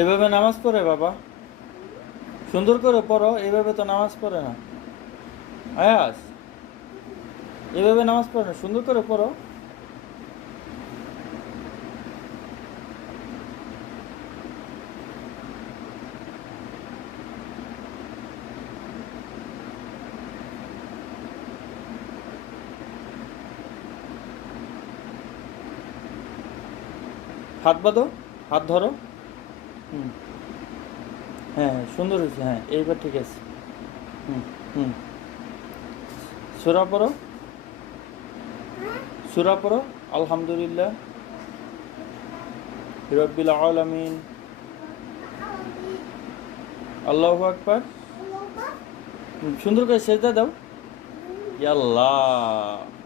এভাবে নামাজ পড়ে বাবা? সুন্দর করে পড়ো, এভাবে তো নামাজ পড়ে না। আয়াস, এভাবে নামাজ পড়ে না, সুন্দর করে পড়ো। হাত বাঁধো, হাত ধরো। হুম, হ্যাঁ সুন্দর হয়েছে, হ্যাঁ এইবার ঠিক আছে। হুম হুম। সূরা পড়ো, সূরা পড়ো। আলহামদুলিল্লাহ রাব্বিল আলামিন, আল্লাহু আকবার। সুন্দর করে সেজদা দাও। ইয়াল্লাহ।